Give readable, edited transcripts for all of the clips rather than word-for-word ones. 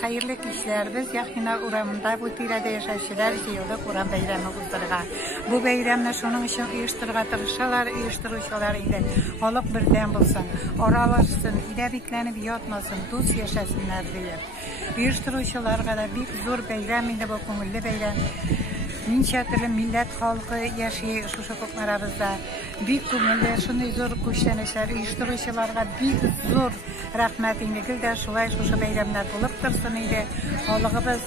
Hayırlı işler. Biz yakına uğramında bu tirada yaşaşılar yıllık uğram bayramı kutlarga. Bu bayramda şunun için uyuşturucular ile olup birden bulsun. Oralaşsın, idebiklenip yatmasın, dost yaşasınlar diye. Uyuşturucularga da bir zor bayram ile bu konulı bayram. Minçe türlü millet halkı yaşayı şu sokaklarımızda. Bir konuda şunu zor kuşlanışlar, uyuşturucularga bir zor rahmetini de şu bayramlar bulup dursun idi. Allah'ımız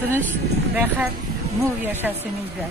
tınış, rahat, mul yaşasın idi.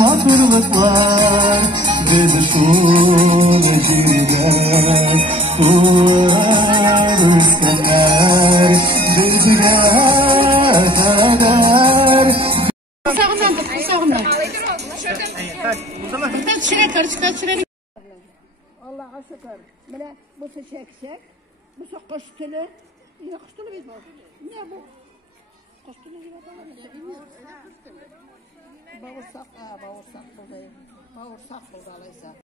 Matırlıklar dedi sunucuyla Sular isteler Bildiğe kadar Sağımdan. Allah'a şükür. Böyle bu çekecek. Bu kuş tülü. Yine kuş tülü biz bu. Ne bu? Kuş tülü gibi bağırsak buradayım. Bağırsak buradaysa.